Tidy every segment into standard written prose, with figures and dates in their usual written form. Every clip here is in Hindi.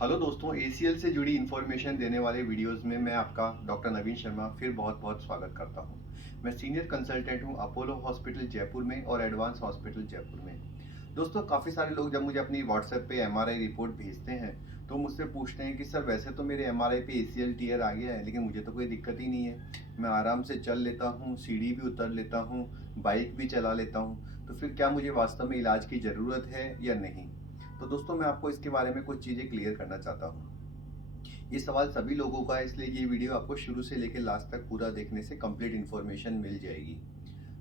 हेलो दोस्तों, एसीएल से जुड़ी इन्फॉर्मेशन देने वाले वीडियोस में मैं आपका डॉक्टर नवीन शर्मा फिर बहुत बहुत स्वागत करता हूं। मैं सीनियर कंसल्टेंट हूं अपोलो हॉस्पिटल जयपुर में और एडवांस हॉस्पिटल जयपुर में। दोस्तों, काफ़ी सारे लोग जब मुझे अपनी व्हाट्सएप पे एमआरआई रिपोर्ट भेजते हैं तो मुझसे पूछते हैं कि सर वैसे तो मेरे एमआरआई पे एसीएल टीयर आ गया है, लेकिन मुझे तो कोई दिक्कत ही नहीं है। मैं आराम से चल लेता हूँ, सीढ़ी भी उतर लेता हूँ, बाइक भी चला लेता हूँ। तो फिर क्या मुझे वास्तव में इलाज की ज़रूरत है या नहीं? तो दोस्तों, मैं आपको इसके बारे में कुछ चीज़ें क्लियर करना चाहता हूँ। ये सवाल सभी लोगों का है, इसलिए ये वीडियो आपको शुरू से लेकर लास्ट तक पूरा देखने से कंप्लीट इन्फॉर्मेशन मिल जाएगी।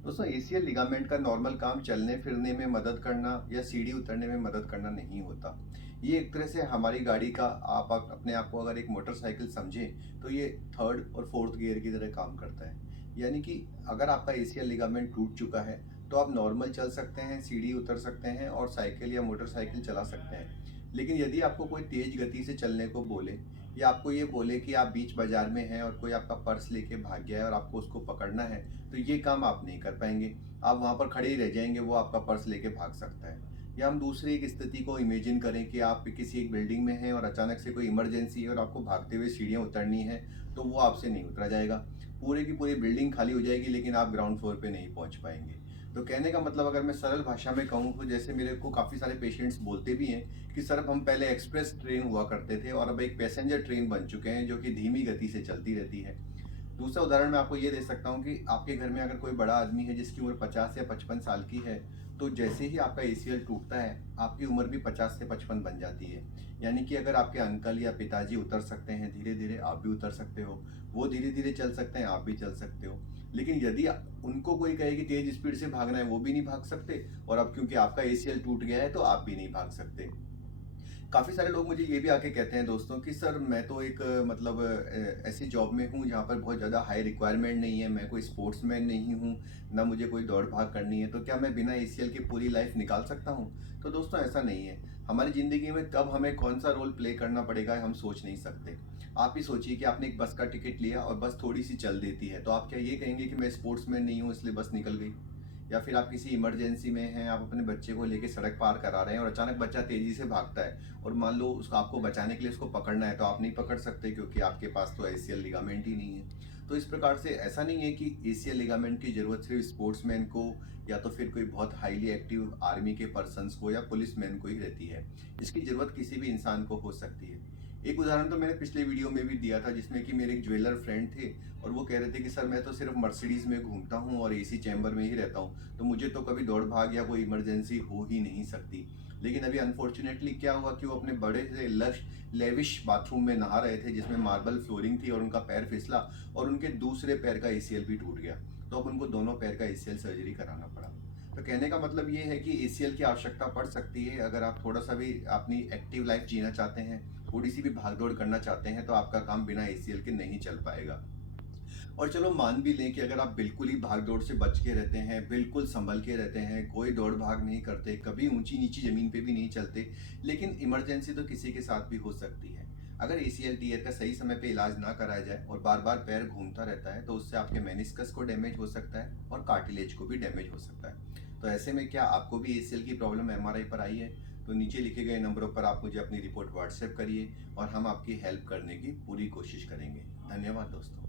दोस्तों, एसीएल लिगामेंट का नॉर्मल काम चलने फिरने में मदद करना या सीढ़ी उतरने में मदद करना नहीं होता। ये एक तरह से हमारी गाड़ी का आप अपने आप को अगर एक मोटरसाइकिल समझें तो ये थर्ड और फोर्थ गियर की तरह काम करता है। यानी कि अगर आपका एसीएल लिगामेंट टूट चुका है तो आप नॉर्मल चल सकते हैं, सीढ़ी उतर सकते हैं और साइकिल या मोटरसाइकिल चला सकते हैं। लेकिन यदि आपको कोई तेज गति से चलने को बोले या आपको ये बोले कि आप बीच बाजार में हैं और कोई आपका पर्स लेके भाग गया है और आपको उसको पकड़ना है, तो ये काम आप नहीं कर पाएंगे। आप वहाँ पर खड़े ही रह जाएंगे, वो आपका पर्स लेके भाग सकता है। या हम दूसरी एक स्थिति को इमेजिन करें कि आप किसी एक बिल्डिंग में हैं और अचानक से कोई इमरजेंसी है और आपको भागते हुए सीढ़ियाँ उतरनी है, तो वो आपसे नहीं उतरा जाएगा। पूरे की पूरी बिल्डिंग खाली हो जाएगी, लेकिन आप ग्राउंड फ्लोर पे नहीं पहुँच पाएंगे। तो कहने का मतलब अगर मैं सरल भाषा में कहूँ तो जैसे मेरे को काफ़ी सारे पेशेंट्स बोलते भी हैं कि सर हम पहले एक्सप्रेस ट्रेन हुआ करते थे और अब एक पैसेंजर ट्रेन बन चुके हैं जो कि धीमी गति से चलती रहती है। दूसरा उदाहरण मैं आपको ये दे सकता हूँ कि आपके घर में अगर कोई बड़ा आदमी है जिसकी उम्र 50 या 55 साल की है, तो जैसे ही आपका एसीएल टूटता है, आपकी उम्र भी 50 से 55 बन जाती है। यानी कि अगर आपके अंकल या पिताजी उतर सकते हैं धीरे-धीरे, आप भी उतर सकते हो। वो धीरे-धीरे चल सकते हैं, आप भी चल सकते हो। लेकिन यदि उनको कोई कहे कि तेज़ स्पीड से भागना है, वो भी नहीं भाग सकते और अब क्योंकि आपका एसीएल टूट गया है, तो आप भी नहीं भाग सकते। काफ़ी सारे लोग मुझे ये भी आके कहते हैं दोस्तों कि सर मैं तो एक मतलब ऐसी जॉब में हूँ जहाँ पर बहुत ज़्यादा हाई रिक्वायरमेंट नहीं है, मैं कोई स्पोर्ट्समैन नहीं हूँ, ना मुझे कोई दौड़ भाग करनी है, तो क्या मैं बिना एसीएल के पूरी लाइफ निकाल सकता हूँ? तो दोस्तों, ऐसा नहीं है। हमारी ज़िंदगी में कब हमें कौन सा रोल प्ले करना पड़ेगा हम सोच नहीं सकते। आप ही सोचिए कि आपने एक बस का टिकट लिया और बस थोड़ी सी चल देती है, तो आप क्या ये कहेंगे कि मैं स्पोर्ट्समैन नहीं हूँ इसलिए बस निकल गई? या फिर आप किसी इमरजेंसी में हैं, आप अपने बच्चे को लेके सड़क पार करा रहे हैं और अचानक बच्चा तेजी से भागता है और मान लो उसको आपको बचाने के लिए उसको पकड़ना है, तो आप नहीं पकड़ सकते क्योंकि आपके पास तो एसीएल लिगामेंट ही नहीं है। तो इस प्रकार से ऐसा नहीं है कि एसीएल लिगामेंट की जरूरत सिर्फ स्पोर्ट्समैन को या तो फिर कोई बहुत हाईली एक्टिव आर्मी के पर्सन्स को या पुलिसमैन को ही रहती है। इसकी जरूरत किसी भी इंसान को हो सकती है। एक उदाहरण तो मैंने पिछले वीडियो में भी दिया था जिसमें कि मेरे एक ज्वेलर फ्रेंड थे और वो कह रहे थे कि सर मैं तो सिर्फ मर्सिडीज में घूमता हूँ और एसी चैम्बर में ही रहता हूँ, तो मुझे तो कभी दौड़ भाग या कोई इमरजेंसी हो ही नहीं सकती। लेकिन अभी अनफॉर्चुनेटली क्या हुआ कि वो अपने बड़े से लश लेविश बाथरूम में नहा रहे थे जिसमें मार्बल फ्लोरिंग थी और उनका पैर फिसला और उनके दूसरे पैर का एसीएल भी टूट गया। तो अब उनको दोनों पैर का एसीएल सर्जरी कराना पड़ा। तो कहने का मतलब ये है कि एसीएल की आवश्यकता पड़ सकती है अगर आप थोड़ा सा भी अपनी एक्टिव लाइफ जीना चाहते हैं, थोड़ी सी भी भागदौड़ करना चाहते हैं, तो आपका काम बिना एसीएल के नहीं चल पाएगा। और चलो मान भी लें कि अगर आप बिल्कुल ही भाग दौड़ से बच के रहते हैं, बिल्कुल संभल के रहते हैं, कोई दौड़ भाग नहीं करते, कभी ऊंची नीची जमीन पे भी नहीं चलते, लेकिन इमरजेंसी तो किसी के साथ भी हो सकती है। अगर एसीएल टीयर का सही समय पे इलाज ना कराया जाए और बार बार पैर घूमता रहता है तो उससे आपके मेनिस्कस को डैमेज हो सकता है और कार्टिलेज को भी डैमेज हो सकता है। तो ऐसे में क्या आपको भी एसीएल की प्रॉब्लम एमआरआई पर आई है? तो नीचे लिखे गए नंबरों पर आप मुझे अपनी रिपोर्ट व्हाट्सएप करिए और हम आपकी हेल्प करने की पूरी कोशिश करेंगे। धन्यवाद दोस्तों।